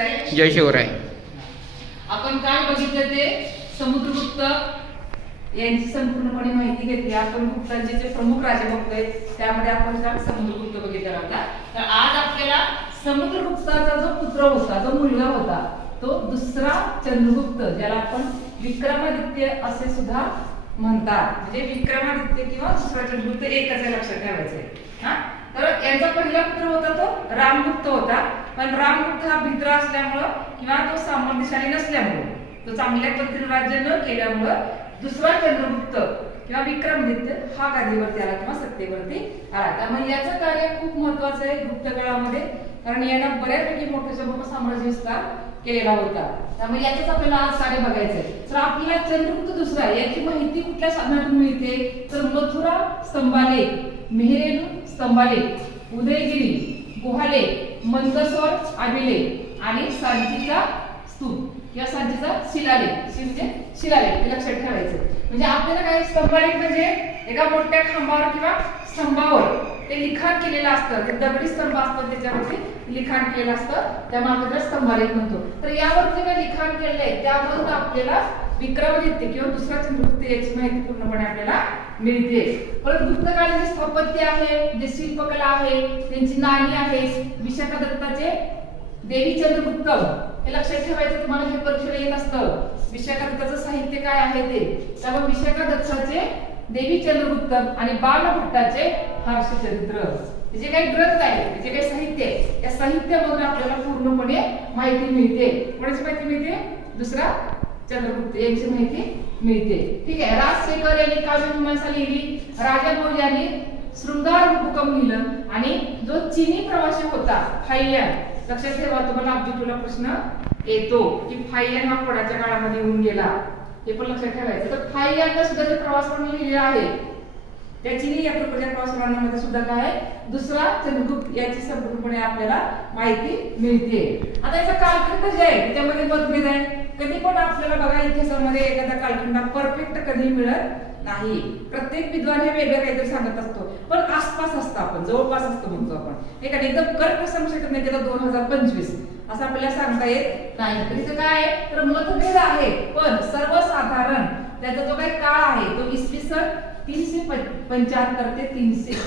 शिवराय. जय शिवराय. आपण काय बघितलं ते समुद्रगुप्त यांची संपूर्णपणे माहिती घेतली. आपण गुप्तांचे जे प्रमुख राजे बघतोय त्यामध्ये आपण काय समुद्रगुप्त बघितला होता. तर आज आपल्याला समुद्रगुप्ताचा जो पुत्र होता, जो मुलगा होता, तो दुसरा चंद्रगुप्त, ज्याला आपण विक्रमादित्य असे सुद्धा म्हणतात. म्हणजे विक्रमादित्य किंवा दुसरा चंद्रगुप्त एकच आहे, लक्षात ठेवायचंय. हा, तर यांचा पहिला पुत्र होता तो रामगुप्त होता. पण रामगुप्त हा भित्र असल्यामुळं किंवा तो सामर्थ्यशाली नसल्यामुळं, तो चांगल्या पद्धतीने राज्य न केल्यामुळं दुसरा चंद्रगुप्त किंवा विक्रमादित्य हा गादीवरती आला किंवा सत्तेवरती आला. त्यामुळे याचं कार्य खूप महत्वाचं आहे गुप्त काळामध्ये, कारण यानं बऱ्यापैकी मोठं साम्राज्य विस्तार केलेला होता. त्यामुळे याचंच आपल्याला आज कार्य बघायचंय. तर आपल्याला चंद्रगुप्त दुसरा याची माहिती कुठल्या साधनातून मिळते, तर मथुरा स्तंभालेख, मेहरेनु स्तंभालेख, उदयगिरी गुहालेख, मंदसौर अभिलेख आणि सांचीचा स्तूप किंवा सांचीचा शिलालेख. म्हणजे शिलालेख हे लक्षात ठेवायचं. म्हणजे आपल्याला काय स्तंभालेख म्हणजे एका मोठ्या खांबावर किंवा स्तंभावर ते लिखाण केलेलं असतं. ते दगडी स्तंभ असतो, त्याच्यावरती लिखाण केलेलं असतं, त्यामुळे आपण त्याला स्तंभालेख म्हणतो. तर यावर जे काही लिखाण केलेलं आहे त्यामधून आपल्याला विक्रमादित्य किंवा दुसरा चंद्रगुप्त याची माहिती पूर्णपणे आपल्याला मिळते. परत गुप्तकालीन जे स्थापत्य आहे, जे शिल्पकला आहे, त्यांची नाणी आहे, विशाखा दत्ताचे देवी चंद्रगुप्त हे लक्षात ठेवायचं. तुम्हाला हे परीक्षेला येत असतं, विशाखा दत्ताचं साहित्य काय आहे ते. त्यामुळे विशाखा दत्ताचे देवी चंद्रगुप्त आणि बाणभट्टाचे हर्षचरित्र, जे काही ग्रंथ आहे, जे काही साहित्य आहे, या साहित्यामधून आपल्याला पूर्णपणे माहिती मिळते. कोणाची माहिती मिळते? दुसरा चंद्रगुप्त यांची माहिती मिळते. ठीक आहे. राजशेखर यांनी काव्यमीमांसा लिहिली, राजा भोज यांनी शृंगार रूपकम लिहिलं, आणि जो चीनी प्रवासी होता फायलियान, लक्षात ठेवा तुम्हाला ऑब्जेक्टिव्हला प्रश्न येतो की फायलियान हा कोणाच्या काळामध्ये येऊन गेला, हे पण लक्षात ठेवायचं. तर फायलियानला सुद्धा जे प्रवास वर्णन लिहिलेलं आहे, त्या चीनी या प्रकारच्या प्रवास वर्णनामध्ये सुद्धा काय दुसरा चंद्रगुप्त याची संपूर्णपणे आपल्याला माहिती मिळते. आता याचा कालखंड जे आहे त्याच्यामध्ये मतभेद आहे. कधी पण आपल्याला बघा इतिहासामध्ये एखादा कालखंड परफेक्ट कधी मिळत नाही. प्रत्येक विद्वान हे वेगळं काहीतरी सांगत असतो, पण आसपास असतं, आपण जवळपास असतो म्हणतो आपण. एखादा एकदम कर्क संशोधन नाही केलं 2025 असं आपल्याला सांगता येत नाही. तर इथं काय आहे, तर मतभेद आहे, पण सर्वसाधारण त्याचा जो काही काळ आहे तो इसवी सन 375 ते 300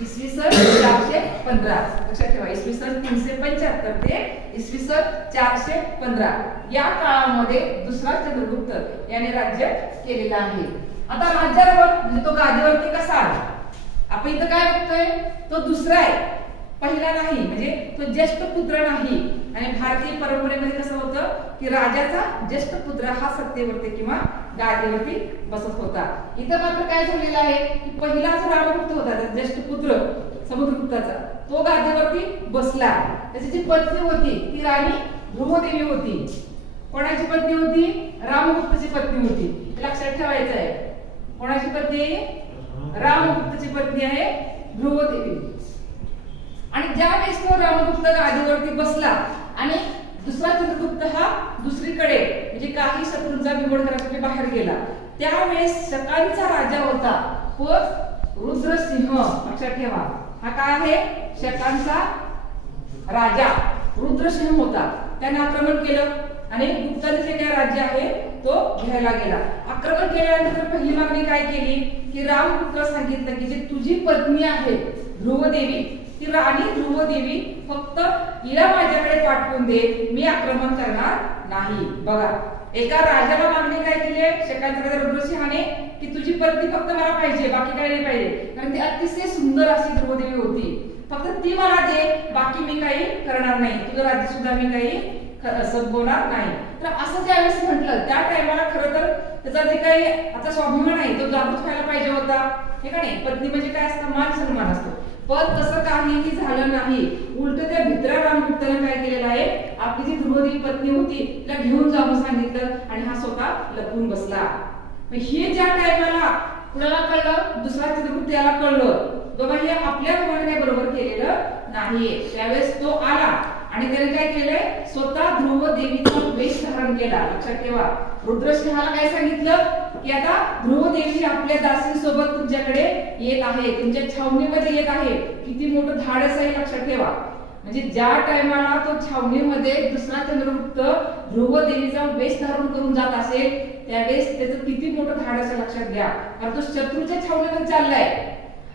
इसवी सन 415. लक्षात ठेवा, इसवी सन 375 ते इसवी सन 415 या काळामध्ये दुसरा चंद्रगुप्त याने राज्य केलेलं आहे. आता राज्यावर म्हणजे तो गादीवरती कसा आला, आपण इथं काय बघतोय, तो दुसरा आहे, पहिला नाही. म्हणजे तो ज्येष्ठ पुत्र नाही. आणि भारतीय परंपरेमध्ये कसं होतं की राजाचा ज्येष्ठ पुत्र हा सत्तेवरती किंवा गादीवरती बसत होता. इथं मात्र काय झालेलं आहे की पहिला जो रामगुप्त होता, त्याचा ज्येष्ठ पुत्र समुद्रगुप्ताचा, तो गादीवरती बसला. त्याची जी पत्नी होती ती राणी ध्रुवदेवी होती. कोणाची पत्नी होती? रामगुप्तची पत्नी होती. लक्षात ठेवायचं आहे. कोणाची पत्नी? रामगुप्तची पत्नी आहे ध्रुवदेवी. आणि ज्या वेळेस तो रामगुप्त गादीवरती बसला आणि दुसरा चंद्रगुप्त हा दुसरीकडे म्हणजे काही शत्रूंचा बिमोड करण्यासाठी बाहेर गेला, त्यावेळेस शकांचा राजा होता व रुद्रसिंह. लक्षात ठेवा, हा काय आहे? शकांचा राजा रुद्रसिंह होता. त्याने आक्रमण केलं आणि गुप्तांचे जे काही राज्य आहे तो घ्यायला गेला. आक्रमण केल्यानंतर पहिली मागणी काय केली की रामगुप्ताला सांगितलं की जी तुझी पत्नी आहे ध्रुवदेवी, ती राणी ध्रुवदेवी, फक्त हिला माझ्याकडे पाठवून दे, मी आक्रमण करणार नाही. बघा, एका राजाला मागणी काय केली आहे शकांचा राजा रुद्रसिंहाने की तुझी पत्नी फक्त मला पाहिजे, बाकी काही नाही पाहिजे. कारण ती अतिशय सुंदर अशी ध्रुवदेवी होती. फक्त ती मला दे, बाकी मी काही करणार नाही, तुझं राज्य सुद्धा मी काही संपवणार नाही. तर असं ज्यावेळेस म्हटलं त्या टायमाला खरं तर त्याचा जे काही आता स्वाभिमान आहे तो जागृत व्हायला पाहिजे होता, हे का नाही. पत्नी म्हणजे काय असतं? मान सन्मान असतो. पण तसं काहीही झालं नाही. उलट त्या भित्र्या रामगुप्ताने काय केलेलं आहे, आपली जी ध्रुवदेवी पत्नी होती तिला घेऊन जाऊन सांगितलं आणि हा स्वतः लपून बसला. हे ज्या टायमाला कुणाला कळलं, दुसरा चंद्रगुप्त याला कळलं बाबा हे आपल्या रोगाने बरोबर केलेलं नाहीये. त्यावेळेस तो आला आणि त्याने काय केलंय, स्वतः ध्रुवदेवीचा वेश धारण केला. लक्षात ठेवा, रुद्रसिंहाला काय सांगितलं की आता ध्रुवदेवी आपल्या दासींसोबत तुमच्याकडे येत आहे, तुमच्या छावणीमध्ये येत आहे. किती मोठं धाडस आहे लक्षात ठेवा. म्हणजे ज्या टायमाला तो छावणीमध्ये दुसरा चंद्रगुप्त ध्रुव देवीचा वेश धारण करून जात असेल त्यावेळेस त्याचं किती मोठं धाड असं लक्षात घ्या, कारण तो शत्रूच्या छावणीमध्ये चाललाय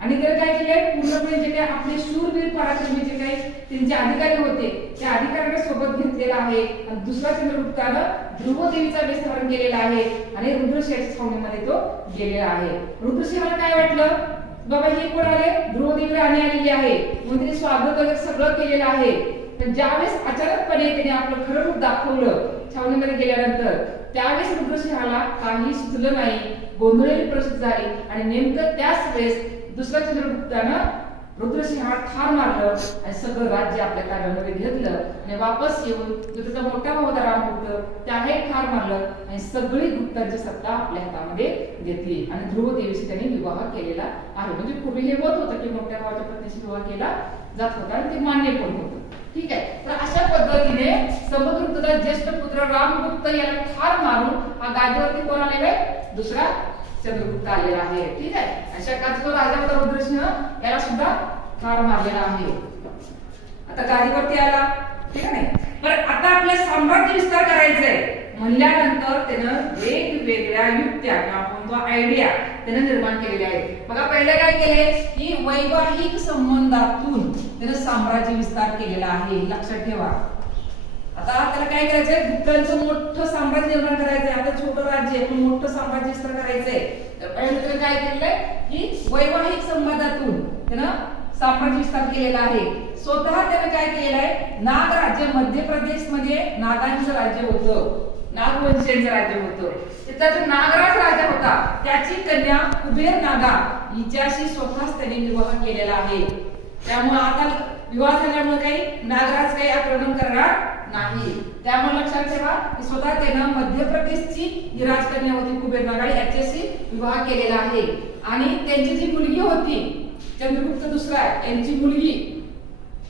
आणि त्याने काय केलंय, पूर्णपणे जे काय आपले शूरवीर पराक्रमी जे काही त्यांचे अधिकारी होते त्या अधिकाऱ्यांना सोबत घेतलेला आहे आणि दुसरा चंद्रगुप्तानं ध्रुव देवीचा वेश धारण केलेला आहे आणि रुद्रसिंहाच्या छावणीमध्ये तो गेलेला आहे. रुद्रसिंहाला काय वाटलं, बाबा हे कोण आले, ध्रुव देवी राणी आलेली आहे म्हणून तिने स्वागत वगैरे सगळं केलेलं आहे. पण ज्यावेळेस अचानकपणे त्याने आपलं खरं रूप दाखवलं छावणीमध्ये गेल्यानंतर त्यावेळेस रुद्रसिंहाला काही सुचलं नाही, गोंधळलेली परिस्थिती झाली आणि नेमकं त्याच वेळेस दुसऱ्या चंद्रगुप्तानं रुद्रसिंहाला ठार मारलं आणि सगळं राज्य आपल्या ताब्यामध्ये घेतलं आणि वापस येऊन जो त्याचा मोठा भाऊ होता रामगुप्त त्याने ठार मारलं आणि सगळी गुप्तांची सत्ता आपल्या हातामध्ये घेतली आणि ध्रुव देवीशी त्यांनी विवाह केलेला आहे. म्हणजे पूर्वी हे होत होतं की मोठ्या भावाच्या पत्नीशी विवाह केला जात होता आणि ते मान्य पण होतं. ठीक आहे, तर अशा पद्धतीने समुद्रगुप्ताचा ज्येष्ठ पुत्र रामगुप्त याला ठार मारून हा गादीवरती कोण आलेला आहे, दुसरा चंद्रगुप्त आलेला आहे. ठीक आहे, अशा काळचा जो राजा होता रुद्रसिंह याला सुद्धा ठार मारलेला आहे. आता गादीवरती आला, ठीक आहे. पण आता आपल्या साम्राज्य विस्तार करायचंय म्हणल्यानंतर त्यानं वेगवेगळ्या युक्त्या किंवा आपण तो आयडिया त्यानं निर्माण केलेल्या आहेत. बघा पहिले काय केले की वैवाहिक संबंधातून त्यानं साम्राज्य विस्तार केलेला आहे, लक्षात ठेवा. आता त्याला काय करायचंय, गुप्तांचं मोठं साम्राज्य निर्माण करायचंय. आता छोटं राज्य पण मोठं साम्राज्य विस्तार करायचंय. तर पहिले त्यानं काय केलेलंय की वैवाहिक संबंधातून त्यानं साम्राज्य विस्तार केलेला आहे. स्वतः त्यानं काय केलेलं आहे, नाग राज्य मध्य प्रदेश मध्ये नागांचं राज्य होतं, नागवंशीयांचं राज्य होतं. तिथला जो नागराज राजा होता त्याची कन्या कुबेर नागा हिच्याशी स्वतःच त्यांनी विवाह केलेला आहे. त्यामुळे आता विवाह झाल्यामुळे काही नागराज काही आक्रमण करणार नाही. त्यामुळे लक्षात ठेवा की स्वतः त्यानं मध्य प्रदेशची जी राजकन्या होती कुबेर नागा याच्याशी विवाह केलेला आहे आणि त्यांची जी मुलगी होती चंद्रगुप्त दुसरा यांची मुलगी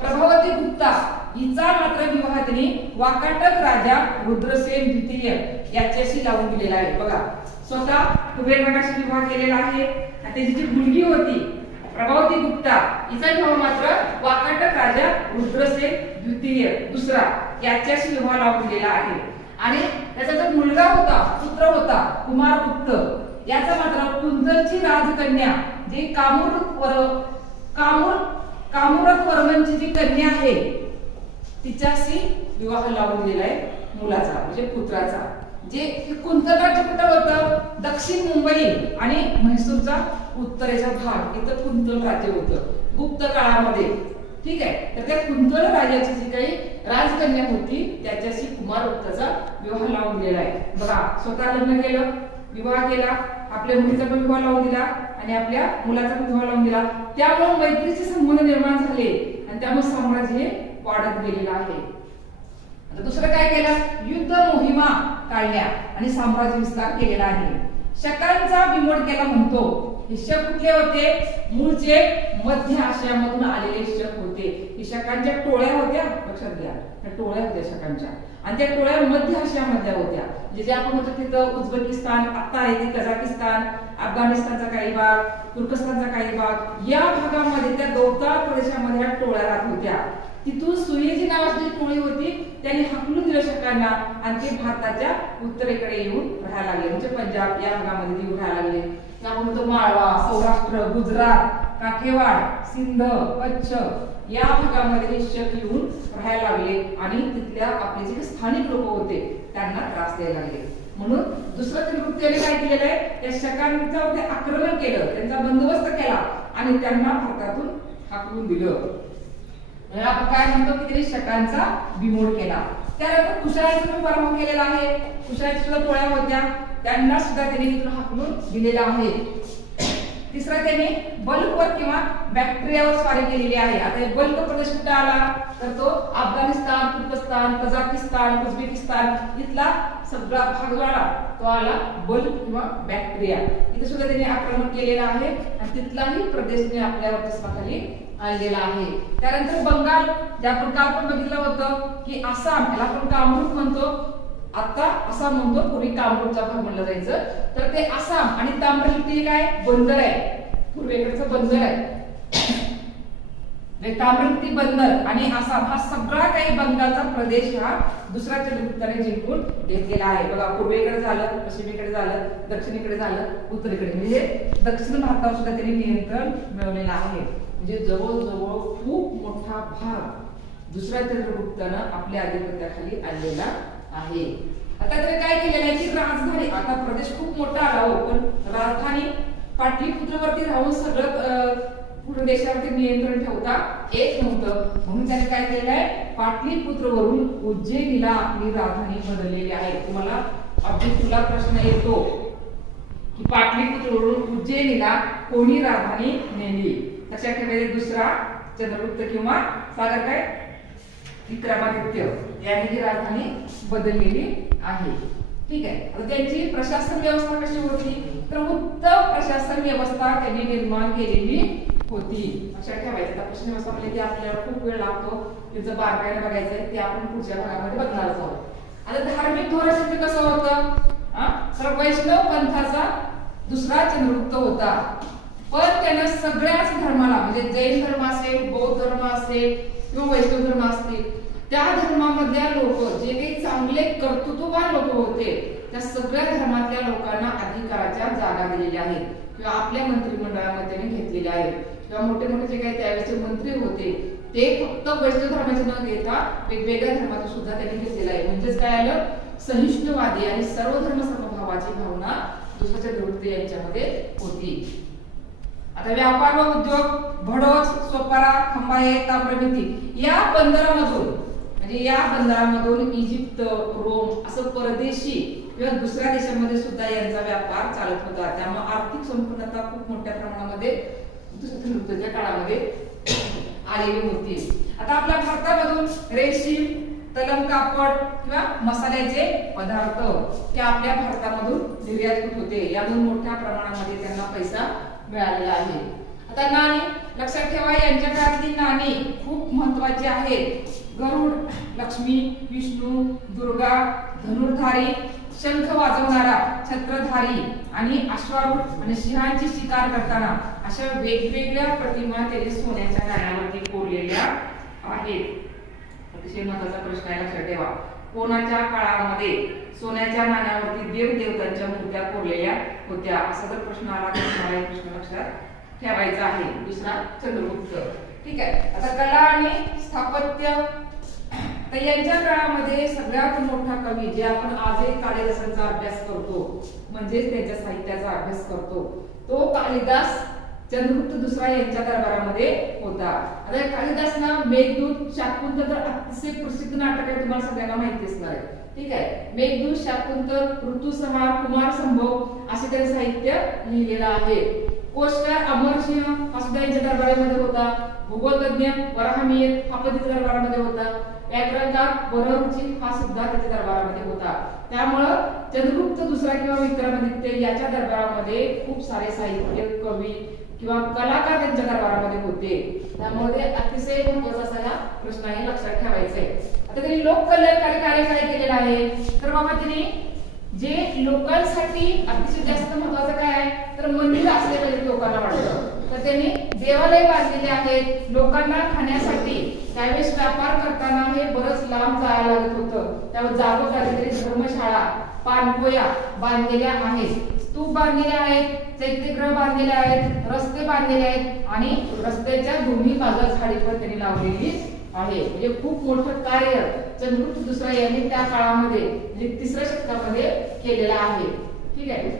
प्रभावती गुप्ता हिचा मात्र विवाह त्यांनी वाकाटक राजा रुद्रसेन द्वितीय याच्याशी लावून दिलेला आहे. बघा स्वतः कुबेर नागाशी विवाह केलेला आहे आणि त्याची जी मुलगी होती प्रभावती गुप्ता हिचा विवाह मात्र वाकाटक राजा रुद्रसेन द्वितीय दुसरा याच्याशी विवाह लावून दिलेला आहे. आणि त्याचा जो मुलगा होता पुत्र होता कुमारगुप्त याचा मात्र कुंतलची राजकन्या जी कामुरत वर्मनची जी कन्या आहे तिच्याशी विवाह लावून दिलेला आहे मुलाचा म्हणजे पुत्राचा. जे कुंतल राज्य कुठं होतं, दक्षिण मुंबई आणि म्हैसूरचा उत्तरेचा भाग इथं कुंतल राज्य होतं गुप्त काळामध्ये. ठीक आहे, तर त्या कुंतल राजाची जी काही राजकन्या होती त्याच्याशी कुमारगुप्ताचा विवाह लावून दिलेला आहे. बघा स्वतः लग्न केलं, विवाह केला, आपल्या मुलीचा पण विवाह लावून दिला आणि आपल्या मुलाचा पण विवाह लावून दिला. त्यामुळे मैत्रीचे संबंध निर्माण झाले आणि त्यामुळे साम्राज्य हे वाढत गेलेलं आहे. आता दुसरं काय केलं, युद्ध मोहिमा काढल्या आणि साम्राज्य विस्तार केलेला आहे. शकांचा बिमोड केला म्हणतो. हे शक कुठले होते, मूळचे मध्य आशियामधून आलेले शक होते. ही शकांच्या टोळ्या होत्या, लक्षात घ्या त्या टोळ्या होत्या शकांच्या आणि त्या टोळ्या मध्य आशियामधल्या होत्या. जे आपण म्हणतो तिथं उझबेकिस्तान आता आहे ते कझाकिस्तान, अफगाणिस्तानचा काही भाग, तुर्कस्तानचा काही भाग या भागामध्ये त्या गौताळ प्रदेशामध्ये ह्या टोळ्या राहत होत्या. तिथून सुयेजी नावाची टोळी होती त्यांनी हकलून दिलं शकांना आणि ते भारताच्या उत्तरेकडे येऊन राहायला लागले म्हणजे पंजाब या भागामध्ये येऊन राहायला लागले. त्यामुळे माळवा, सौराष्ट्र, गुजरात, काठेवाड, सिंध, कच्छ या भागामध्ये हे शक येऊन राहायला लागले आणि तिथल्या आपले जे स्थानिक लोक होते त्यांना त्रास द्यायला लागले. म्हणून दुसऱ्या चंद्रगुप्ताने काय केलेलं आहे, त्या शकांच्यावर आक्रमण केलं, त्यांचा बंदोबस्त केला आणि त्यांना भारतातून हाकलून दिलं. आपण काय म्हणतो की त्यांनी शकांचा बिमोड केला. त्यानंतर कुशाळाचा पण पराभव केलेला आहे. कुशाळाच्या सुद्धा टोळ्या होत्या त्यांना सुद्धा त्यांनी तिथून हाकलून दिलेला आहे. तिसरा त्यांनी बल्कवर किंवा बॅक्टेरियावर स्वारी केलेली आहे. आता हे बल्क प्रदेश कुठे आला तर तो अफगाणिस्तान, तुर्कस्तान, कझाकिस्तान, उझबेकिस्तान इथला सगळा भाग जो आला तो आला बल्क किंवा बॅक्टेरिया. इथे सुद्धा त्यांनी आक्रमण केलेलं आहे आणि तिथलाही प्रदेश त्यांनी आपल्या वर्चस्वाखाली आणलेला आहे. त्यानंतर बंगाल जे आपण काल पण बघितलं होतं की आसाम याला आपण कामरूप म्हणतो, आता आसाम म्हणतो, पूर्वी कामरूपचा भाग म्हणलं जायचं. तर ते आसाम आणि ताम्रलिप्ती काय बंदर आहे, पूर्वेकडचं बंदर आहे. ताम्रलिप्ती बंदर आणि आसाम हा सगळा काही बंगालचा प्रदेश हा दुसऱ्या चंद्रगुप्ताने जिंकून घेतलेला आहे. बघा, पूर्वेकडे झालं, पश्चिमेकडे झालं, दक्षिणेकडे झालं, उत्तरेकडे, म्हणजे दक्षिण भारतावर सुद्धा त्यांनी नियंत्रण मिळवलेलं आहे. म्हणजे जवळजवळ खूप मोठा भाग दुसऱ्या चंद्रगुप्तानं आपल्या अधिपत्याखाली आणलेला आहे. आता त्याने काय केलेलं आहे की राजधानी, आता प्रदेश खूप मोठा आला हो, पण राजधानी पाटलीपुत्रवरती राहून सगळं पूर्ण देशावरती नियंत्रण ठेवता येत नव्हतं. म्हणून त्याने काय केलंय, पाटलीपुत्रवरून उज्जैनीला आपली राजधानी बदललेली आहे. तुम्हाला अगदी तुला प्रश्न येतो की पाटलीपुत्रवरून उज्जैनीला कोणी राजधानी नेली? लक्षात ठेवायचे, दुसरा चंद्रगुप्त किंवा सागर काय विक्रमादित्य यांनी ही राजधानी बदललेली आहे. ठीक आहे. आता त्यांची प्रशासन व्यवस्था कशी होती, तर उत्तम प्रशासन व्यवस्था त्यांनी निर्माण केलेली होती. लक्षात ठेवायचं. आता प्रशासन व्यवस्था म्हणजे ते आपल्याला खूप वेळ लागतो, त्याचं बारकाईने बघायचंय, ते आपण पुढच्या भागामध्ये बघणार आहोत. आता धार्मिक धोरण कसं होतं, तर वैष्णव पंथाचा दुसरा चंद्रगुप्त होता, पण त्यानं सगळ्याच धर्माला, म्हणजे जैन धर्म असेल, बौद्ध धर्म असेल किंवा वैष्णव धर्म असतील, त्या धर्मामधल्या लोक जे काही चांगले कर्तृत्ववान लोक होते, त्या सगळ्या धर्मातल्या लोकांना अधिकाराच्या जागा दिलेल्या आहेत किंवा आपल्या मंत्रिमंडळामध्ये घेतलेल्या आहेत. किंवा मोठे मोठे जे काही त्यावेळेचे मंत्री होते ते फक्त वैष्णव धर्माचे न घेता वेगवेगळ्या धर्माचे सुद्धा त्यांनी घेतलेलं आहे. म्हणजेच काय आलं, सहिष्णुवादी आणि सर्व धर्म समभावाची भावना दुसऱ्या चंद्रगुप्त यांच्यामध्ये होती. आता व्यापार व उद्योग, भडोस, सोपारा, खंबाळे, ताम्रलिप्ती या बंदरामधून, म्हणजे या बंदरामधून इजिप्त, रोम असं परदेशी किंवा दुसऱ्या देशामध्ये सुद्धा यांचा व्यापार चालत होता. त्यामुळे आर्थिक संपन्नता खूप मोठ्या प्रमाणामध्ये दुसऱ्या चंद्रगुप्ताच्या काळामध्ये आलेली होती. आता आपल्या भारतामधून रेशीम, तलम कापड किंवा मसाल्याचे पदार्थ हे आपल्या भारतामधून निर्यात होत होते. यातून मोठ्या प्रमाणामध्ये त्यांना पैसा मिळालेला आहे. आता नाणी, लक्षात ठेवा, यांच्या काळातली नाणी खूप महत्वाची आहेत. गरुड, लक्ष्मी, विष्णू, दुर्गा, धनुर्धारी, शंख वाजवणारा, छत्रधारी आणि अश्वारूढ आणि सिंहाची शिकार करताना अशा वेगवेगळ्या प्रतिमा त्यांनी सोन्याच्या नाण्यावरती कोरलेल्या आहेत. अतिशय महत्वाचा प्रश्न आहे, लक्षात ठेवा, कोणाच्या काळामध्ये सोन्याच्या नाण्यावरती देवदेवतांच्या मूर्त्या कोरलेल्या होत्या? असा जर प्रश्न आला तर तुम्हाला एक प्रश्न लक्षात ठेवायचा आहे. दुसरा चंद्रगुप्त. ठीक आहे. आता कला आणि स्थापत्य, तर यांच्या काळामध्ये सगळ्यात मोठा कवी जे आपण आजही कालिदासांचा अभ्यास करतो, म्हणजेच त्यांच्या साहित्याचा अभ्यास करतो, तो कालिदास चंद्रगुप्त दुसरा यांच्या दरबारामध्ये होता. आता कालिदासना मेघदूत, शाकुंतल तर अतिशय प्रसिद्ध नाटक आहे, तुम्हाला सगळ्यांना माहिती असणार आहे. ठीक आहे. मेघदूत, शाकुंतल, ऋतुसंहार, कुमार संभव असे त्यांचे साहित्य लिहिलेलं आहे. कोशकार अमरसिंह हा सुद्धा यांच्या दरबारामध्ये होता. भूगोलतज्ञ वराहमिहिर हा पण त्यांच्या दरबारामध्ये होता. व्याकरणकार वररुची हा सुद्धा त्याच्या दरबारामध्ये होता. त्यामुळं चंद्रगुप्त दुसरा किंवा विक्रमादित्य याच्या दरबारामध्ये खूप सारे साहित्य, कवी किंवा कलाकार त्यांच्या दरबारामध्ये होते. त्यामुळे अतिशय महत्त्वाचा असा हा प्रश्न आहे, लक्षात ठेवायचा आहे. आता त्यांनी लोककल्याणकारी कार्य काय केलेलं आहे, तर बाबा त्यांनी जे लोकांसाठी अतिशय जास्त महत्त्वाचं काय आहे, तर मंदिर असले पाहिजे लोकांना वाटतं, तर त्यांनी देवालय बांधलेले आहेत लोकांना खाण्यासाठी. त्यावेळेस व्यापार करताना हे बरंच लांब जायला लागत होतं, त्यावर जागोजागी धर्मशाळा, पाणपोया बांधलेल्या आहेत, स्तूप बांधलेले आहेत, चैत्यगृह बांधलेले आहेत, रस्ते बांधलेले आहेत आणि रस्त्याच्या दोन्ही बाजूला झाडी पण त्यांनी लावलेली आहे. म्हणजे खूप मोठं कार्य चंद्रगुप्त दुसरा यांनी त्या काळामध्ये म्हणजे 3ऱ्या शतकामध्ये केलेलं आहे. ठीक आहे.